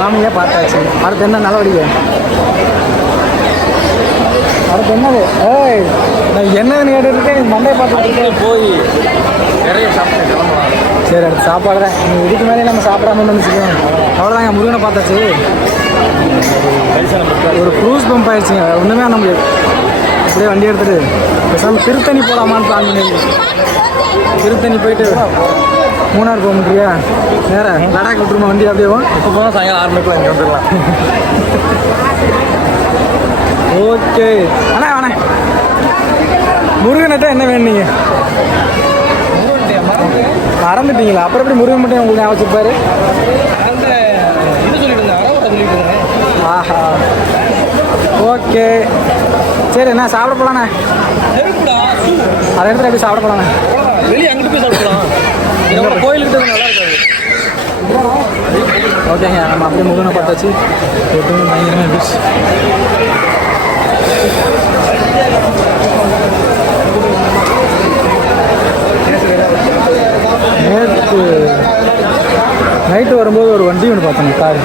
சாமியாக பார்த்தாச்சு. அடுத்து என்ன நடவடிக்கை? அடுத்து என்னது? ஏய், நான் என்னதுன்னு கேட்டுருக்கேன். மண்டையை பார்த்துட்டு போய் நிறைய சாப்பிட்டு கிளம்பலாம். சரி, அடுத்து சாப்பாடு தான். இதுக்கு மேலே நம்ம சாப்பிடாம வந்துச்சுக்கோங்க. அவ்வளோதாங்க, முருகனை பார்த்தாச்சு. ஒரு க்ரூஸ் பம்ப் ஆயிடுச்சுங்க. ஒன்றுமே பண்ண முடியாது. அப்படியே வண்டி எடுத்துகிட்டு பேசாமல் திருத்தணி போகலாமான்னு பிளான் பண்ணியிருக்கேன். திருத்தணி போயிட்டு மூணார் போக முடியா? வேறு லடாக் விட்டுருமா வண்டி? அப்படியே இப்போ போனால் சாயங்காலம் 6 மணிக்குள்ள இங்கே வந்துடலாம். ஓகே அண்ணா வேணே. முருகன்கிட்ட என்ன வேணும் நீங்கள்? மறந்துட்டீங்களா? அப்புறம் எப்படி முருகன் மட்டும் உங்களுக்கு ஞாபகம் வச்சுருப்பாரு? ஆஹா, ஓகே சரி. என்ன சாப்பிட போகலாண்ணே? அதை எடுத்துகிட்டு எப்படி சாப்பிட போகலாண்ணே? வெளியே அங்கிட்டு போய் சாப்பிடலாம். கோயிலுக்கு நல்லா இருக்காது. ஓகேங்க, நம்ம அப்படியே முருகனை பார்த்தாச்சு. பயங்கரமாக இருந்துச்சு. நேற்று நைட்டு வரும்போது ஒரு வண்டி ஒன்று பார்த்தேன். கார்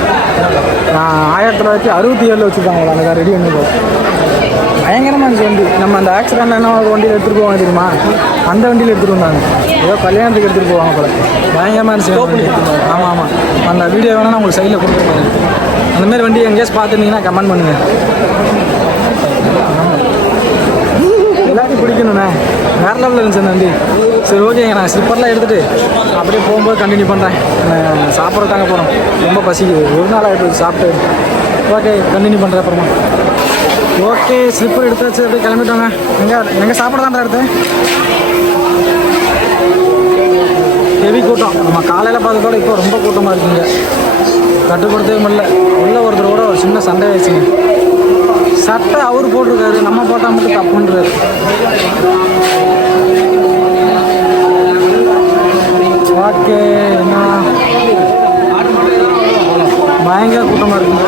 நான் 1967 வச்சுருக்காங்களா அந்த கார் ரெடி பண்ணி போகும். பயங்கரமாக இருந்துச்சு வண்டி. நம்ம அந்த ஆக்சிடென்ட் என்ன ஒரு வண்டியில் எடுத்துகிட்டு போவாங்க தெரியுமா? அந்த வண்டியில் எடுத்துகிட்டு வந்தாங்க. ஏதோ கல்யாணத்துக்கு எடுத்துகிட்டு போவாங்க போல. பயங்கரமாக இருந்துச்சு. ஆமாம் ஆமாம், அந்த வீடியோ வேணால் நான் உங்களுக்கு சைடில் கொடுத்துருப்பாங்க. அந்தமாரி வண்டி எங்கேயாச்சும் பார்த்துருந்தீங்கன்னா கமெண்ட் பண்ணுங்கள். எல்லாத்தையும் பிடிக்கணுண்ணே. வேறு லெவலில் இருந்துச்சு அந்த வண்டி. சரி ஓகேங்க, நான் ஸ்லிப்பர்லாம் எடுத்துகிட்டு அப்படியே போகும்போது கண்டினியூ பண்ணுறேன். சாப்பிட்ற தாங்க போகிறோம். ரொம்ப பசிக்குது. ஒரு நாள் ஆகிட்டு சாப்பிட்டு. ஓகே, கண்டினியூ பண்ணுறேன் அப்புறமா. ஓகே, ஸ்லிப்பர் எடுத்து வச்சு அப்படியே கிளம்பிட்டோங்க. எங்கே சாப்பிட தான்டா எடுத்து ஹெவி கூட்டம். நம்ம காலையில் பார்த்ததோட இப்போ ரொம்ப கூட்டமாக இருக்குங்க. கட்டுப்படுத்தவே முடியல. உள்ள ஒருத்தரோட ஒரு சின்ன சண்டை ஆயிடுச்சுங்க. சட்டை அவர் போட்டிருக்காரு, நம்ம போட்டால் மட்டும் தப்புன்றாரு. ஓகே, என்ன பயங்கர கூட்டமாக இருக்குங்க.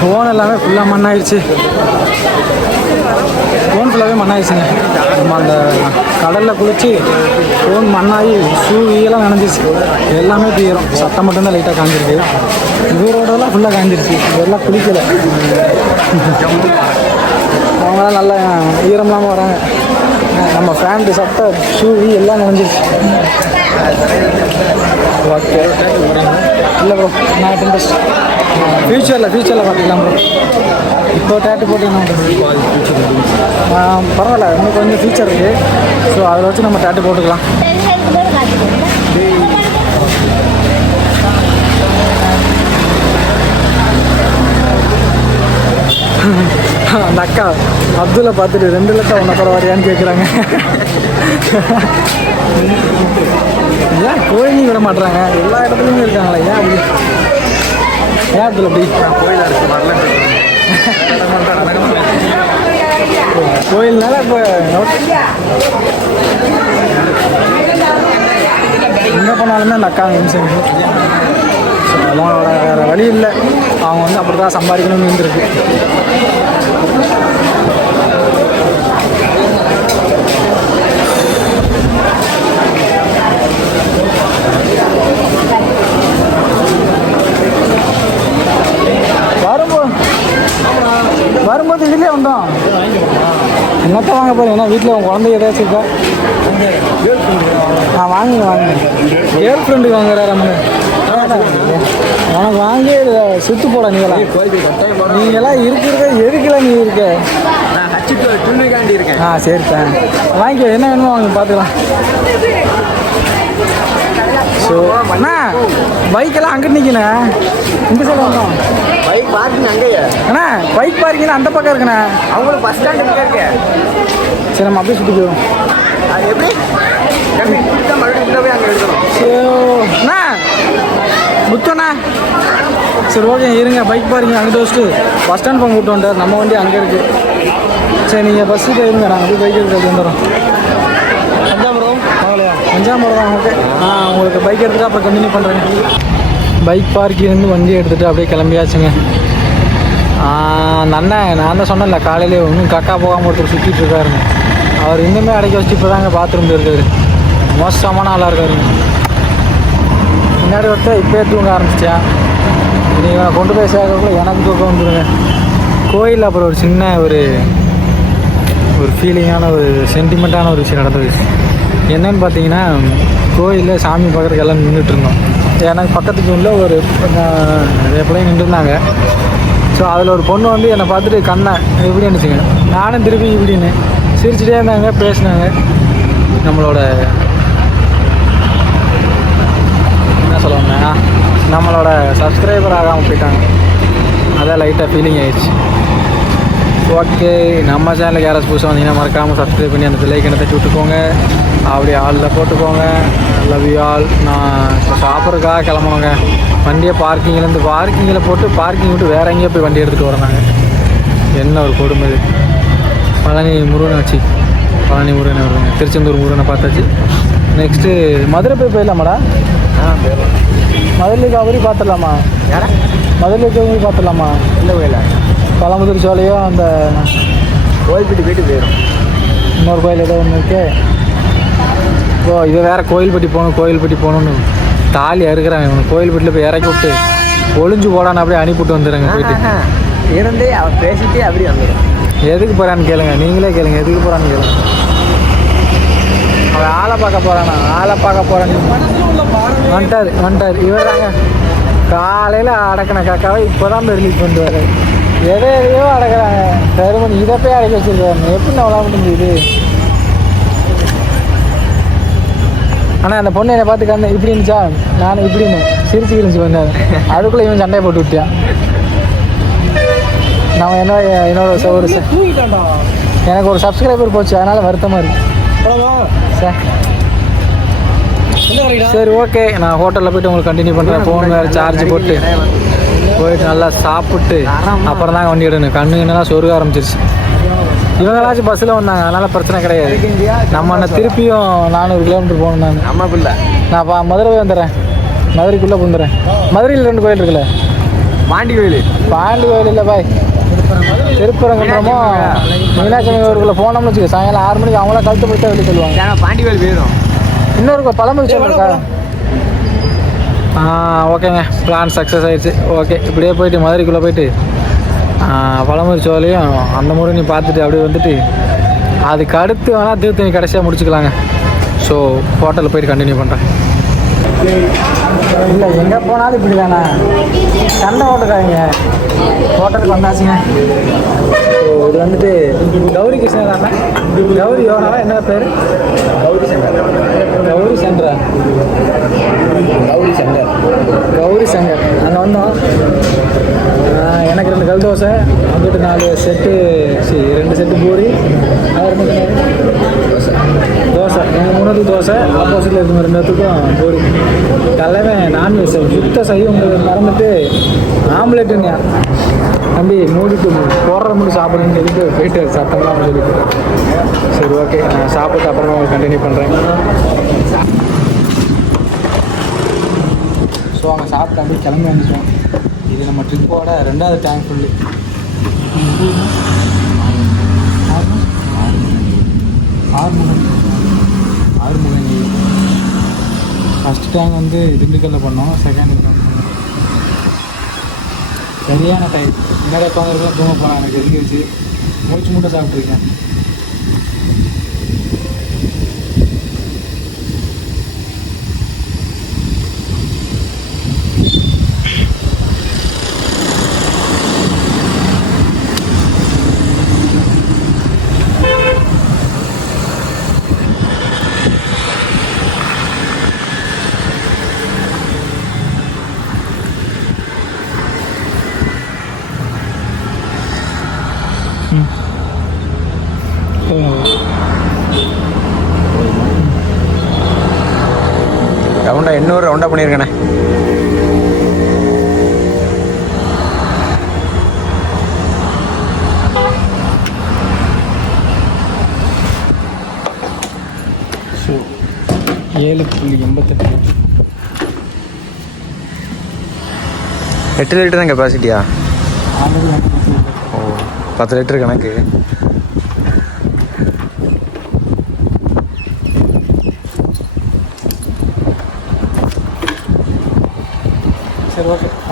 ஃபோன் எல்லாமே ஃபுல்லாக மண்ணாயிடுச்சு. ஃபோன் ஃபுல்லாகவே மண்ணாயிடுச்சுங்க. நம்ம அந்த கடலில் குளித்து ஃபோன் மண்ணாகி ஷூ-எல்லாம் நனைஞ்சிச்சு. எல்லாமே தீரும். சட்டம் மட்டும்தான் லைட்டாக காஞ்சிருக்கு. இவரோடலாம் ஃபுல்லாக காஞ்சிருச்சு. இதெல்லாம் குளிக்கலை. அவங்களாம் நல்லா ஈரம் இல்லாமல் வராங்க. நம்ம ஃபேண்ட்டு, சட்டை, ஷூ எல்லாம் நனைஞ்சிருச்சு. ஓகே, இல்லை ப்ரோ, நாட் இன்ட்ரெஸ்ட். ஃப்யூச்சரில் பார்த்துக்கலாம் ப்ரோ. இப்போ டேட்டு போட்டிங்கன்னா பரவாயில்ல, இன்னும் கொஞ்சம் ஃபியூச்சர் இருக்குது. ஸோ அதில் வச்சு நம்ம டேட்டு போட்டுக்கலாம். அந்த அக்கா அப்துல்லை பார்த்துட்டு 2 லட்சம் ஒன்றை பரவாயில்லையான்னு கேட்குறாங்க. ஏன் கோயிலையும் விட மாட்டுறாங்க? எல்லா இடத்துலையுமே இருக்காங்களா? ஏன் அப்படி? ஏன் அப்துல் அப்படி? கோயில்னால இப்போ எங்கே போனாலுமே அந்த அக்கா நிமிஷம். அவங்களோட வேறு வழி இல்லை. அவங்க வந்து அப்படி தான் சம்பாதிக்கணும்னு இருந்திருக்கு. வரும்போது இதுலேயே வந்தோம். என்னத்தை வாங்க போகிறேன்? ஏன்னா வீட்டில் உங்கள் குழந்தை ஏதாச்சும் இருக்கா? வாங்க கேர்ள் ஃப்ரெண்டு வாங்குறாரு. உனக்கு வாங்கி சுற்று போட. நீங்களாம் இருக்கிறத எதுக்குல நீ இருக்க? சரி தான், வாங்கிக்கோ. என்ன வேணுமோ வாங்க, பார்த்துக்கலாம். ஸோ அண்ணா பைக்கெல்லாம் அங்கிட்டு நிற்கண்ணே. இந்த சைடு வந்தோம். பைக் பார்க்கிங் அங்கேயே அண்ணா. பைக் பார்க்கிங் அந்த பக்கம் இருக்குண்ணே. அவங்களுக்கு பஸ் ஸ்டாண்ட் இருக்கு. சரி, நம்ம அப்படியே சுற்றி போயிடும். அது எப்படி மறுபடியும் உள்ளே போய் அங்கே எடுக்கணும். ஸோ அண்ணா புத்தண்ணா. சரி ஓகே, இருங்க. பைக் பார்க்கிங் அங்கிட்ட வச்சுட்டு பஸ் ஸ்டாண்ட் போங்க விட்டு வந்தார். நம்ம வண்டி அங்கே இருக்குது. சரி, நீங்கள் பஸ்ஸுக்கு இருங்க. நாங்கள் போய் பைக் எடுத்து வந்துடுறோம். அஞ்சாம்பரம் தான். ஓகே, உங்களுக்கு பைக் எடுத்துகிட்டு அப்புறம் கண்டினியூ பண்ணுறேன். பைக் பார்க்கிங்லேருந்து வண்டி எடுத்துகிட்டு அப்படியே கிளம்பியாச்சுங்க. அந்த அண்ணன் நான் தான் சொன்னேன்ல காலையிலே ஒன்றும் கக்கா போகாமல் ஒருத்தர் சுற்றிட்டு இருக்காருங்க. அவர் இன்னுமே அடைக்க வச்சு இப்போ தாங்க பாத்ரூம் இருக்காரு. மோசமான ஆளாக இருக்காருங்க. முன்னாடி ஒருத்தர் இப்போயே தூங்க ஆரம்பிச்சிட்டேன். நீங்கள் கொண்டு போய் சேர்க்கக்குள்ள எனக்கு தூக்கம் வந்துடுங்க. கோயில் அப்புறம் ஒரு சின்ன ஒரு ஃபீலிங்கான ஒரு சென்டிமெண்ட்டான ஒரு விஷயம் நடந்தது. என்னன்னு பார்த்தீங்கன்னா, கோயிலில் சாமி பார்க்குறதுக்கு எல்லாம் நின்றுட்டு இருந்தோம். எனக்கு பக்கத்துக்கு உள்ள ஒரு எப்படியும் நின்றுருந்தாங்க. ஸோ அதில் ஒரு பொண்ணு வந்து என்னை பார்த்துட்டு கண்ணை இப்படி இருந்துச்சுங்க. நானும் திருப்பி இப்படின்னு சிரிச்சுட்டே இருந்தாங்க, பேசினாங்க. நம்மளோட என்ன சொல்லுவாங்க, நம்மளோட சப்ஸ்கிரைபர் ஆகாமல் போயிட்டாங்க. அதான் லைட்டாக ஃபீலிங் ஆயிடுச்சு. ஓகே, நம்ம சேனலுக்கு யாராச்சும் புதுசாக வந்தீங்கன்னா மறக்காமல் சப்ஸ்கிரைப் பண்ணி அந்த பிள்ளைக்கு தட்டி விட்டுக்கோங்க. அப்படியே ஆளில் போட்டுக்கோங்க. Love you all. நான் இப்போ சாப்பிட்றதுக்காக கிளம்பணுங்க. வண்டியை பார்க்கிங்கில் போட்டு பார்க்கிங் விட்டு வேறு எங்கேயோ போய் வண்டி எடுத்துகிட்டு வரோம். என்ன ஒரு கொடுமை இது. பழனி முருகனை வருதுங்க. திருச்செந்தூர் முருகனை பார்த்தாச்சு. நெக்ஸ்ட்டு மதுரை போயிடலாமாடா? மதுரைக்கு அவரி பார்த்துடலாமா? மதுரைக்கு அவரி பார்த்துடலாமா? இல்லை கோயில பழமுதிர் சோலையோ அந்த கோயில்பட்டி போயிட்டு போயிடும். இன்னொரு கோயில் ஏதோ ஒன்று இருக்கே. ஓ, இது வேறு கோயில்பட்டி போகணுன்னு தாலி அறுக்கிறாங்க. இவங்க கோயில்பட்டியில் போய் இறக்கி விட்டு ஒளிஞ்சு போடான்னு அப்படியே அனுப்பிவிட்டு வந்துடுங்க. போயிட்டு இருந்து அவன் பேசிட்டே அப்படி வந்துடும். எதுக்கு போகிறான்னு கேளுங்க, நீங்களே கேளுங்க. எதுக்கு போகிறான்னு கேளுங்க. அவன் ஆளை பார்க்க போகிறான்னு வந்துட்டார். இவர் தாங்க காலையில் அடக்கின காக்காவை இப்போ தான் போய் ரிலீஸ் பண்ணிட்டு வர. எதையோ அடக்கிறாங்க. தருமணி இதை போய் அடக்கி வச்சுருக்காங்க. எப்படி நான் விளாட முடியுது? ஆனால் அந்த பொண்ணு என்னை பார்த்து கண்ணு இப்படி இருந்துச்சா, நான் இப்படின்னு சிரிச்சு இருந்துச்சு வந்தேன். அதுக்குள்ளே இவன் சண்டையை போட்டு விட்டான். நான் என்னோட எனக்கு ஒரு சப்ஸ்கிரைபர் போச்சு, அதனால் வருத்தமாக இருக்கு. சரி, ஓகே. நான் ஹோட்டலில் போய்ட்டு உங்களுக்கு கண்டினியூ பண்ணுறேன். ஃபோன் வேறு சார்ஜ் போட்டு போயிட்டு நல்லா சாப்பிட்டு அப்புறம் தாங்க வண்டி எடுக்கணும். கண்ணுங்கன்னெல்லாம் சொருக ஆரம்பிச்சிருச்சு. இவங்களாச்சும் பஸ்ஸில் வந்தாங்க, அதனால் பிரச்சனை கிடையாது. நம்ம திருப்பியும் 400 கிலோமீட்டர் போகணும். நான் மதுரை போய் வந்துடுறேன். மதுரைக்குள்ளே வந்துடுறேன். மதுரையில் 2 கோயில் இருக்குல்ல, பாண்டி கோயில் இல்லை பாய், திருப்பரங்குன்றமோ மீனாட்சி ஊருக்குள்ளே போனோம்னு வச்சுக்கோ. சாயங்காலம் 6 மணிக்கு அவங்களா கழுத்து போயிட்டு வெளியே சொல்லுவாங்க. பாண்டி கோயில் போயிடும். இன்னொரு பழமுதிர் சோலை இருக்கா? ஓகேங்க, பிளான் சக்ஸஸ் ஆகிடுச்சு. ஓகே, இப்படியே போயிட்டு மதுரைக்குள்ளே போயிட்டு பழமுதிர் சோலையும் அந்த முருகனையும் பார்த்துட்டு அப்படியே வந்துட்டு அதுக்கு அடுத்து வேணால் தீர்த்தணி கடைசியாக முடிச்சுக்கலாங்க. ஸோ ஹோட்டலில் போயிட்டு கண்டினியூ பண்ணுறேன். இல்லை, எங்கே போனாலும் இப்படி தானே சண்டை ஓட்டுக்காங்க. ஹோட்டலுக்கு வந்தாச்சுங்க. ஸோ இது வந்துட்டு கௌரி கிருஷ்ணன் தானே, கௌரி யோனாவா என்ன பேர்? கௌரி சங்கர். அங்கே வந்தோம். எனக்கு 2 கல் தோசை, வந்துட்டு 4 செட்டு 2 செட்டு பூரி, தோசை 3 தோசை. ஆப்போசிட்டில் இருக்கிற 2 பூரி. தலைமை நான்வெஜ் சுத்த செய்யும் மறந்துட்டு ஆம்லெட்டுங்க. தம்பி மூடிட்டு போடுற முடி சாப்பிடுன்னு சொல்லிட்டு போயிட்டு சத்தம்லாம் சொல்லிட்டு. சரி, ஓகே. நான் சாப்பிட்டு அப்புறமா கண்டினியூ பண்ணுறேன். ஸோ அவங்க சாப்பிட்டு அப்படியே கிளம்பி வந்துட்டோம். இது நம்ம ட்ரிப்போட 2வது tank full. Arumugam. First tank வந்து திண்டுக்கல்ல பண்ணோம். செகண்ட் டேங்க் பண்ணோம். சரியான டைம். முன்னாடி உட்காந்துருக்கலாம் தூங்க போனேன். எனக்கு எதுக்கு வச்சு மூச்சு மூட்டை சாப்பிட்ருக்கேன். ரவுண்டா 800 ரவுண்டா பண்ணியிருக்கேண்ணே. ஸோ 7.88. 8 லிட்டர் தான் கெப்பாசிட்டியா? ஓ, 10 லிட்டர் கணக்கு.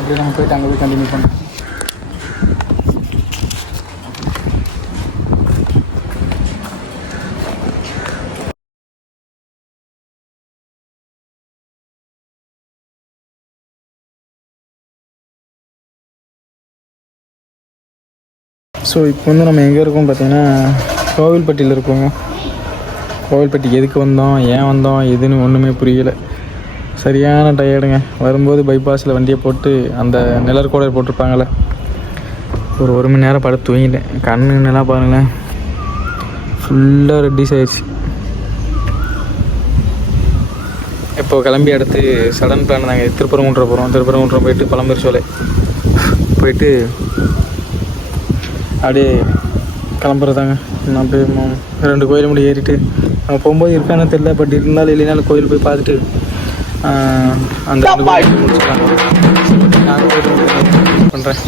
அப்படியே நம்ம போயிட்டு அங்கே போய் கண்டினியூ பண்ணுறோம். ஸோ இப்போ வந்து நம்ம எங்கே இருக்கோம் பார்த்தீங்கன்னா கோவில்பட்டியில் இருக்கோங்க. கோவில்பட்டிக்கு எதுக்கு வந்தோம், ஏன் வந்தோம், எதுன்னு ஒன்றுமே புரியலை. சரியான டயர்டுங்க. வரும்போது பைபாஸில் வண்டியை போட்டு அந்த நிழற்கோடர் போட்டிருப்பாங்களே, ஒரு மணி நேரம் படுத்து தூங்கிட்டேன். கண்ணு நல்லா பாருங்களேன், ஃபுல்லாக ரெட்டிஸ் ஆயிடுச்சு. இப்போ கிளம்பி அடுத்து சடன் பிளான் நாங்கள் திருப்பரங்குன்றம் போகிறோம். திருப்பரங்குன்றம் போயிட்டு பழம்பெரு சோலை போயிட்டு அப்படியே கிளம்புறதாங்க. நான் அப்படியே 2 கோயில் முடி ஏறிட்டு நம்ம போகும்போது இருக்கான்னு தெரியல, பட் இருந்தாலும் இல்லைனாலும் கோயில் போய் பார்த்துட்டு அந்த 2 கோயில் முடிச்சுக்கலாம். நான் போயிட்டு பண்ணுறேன்.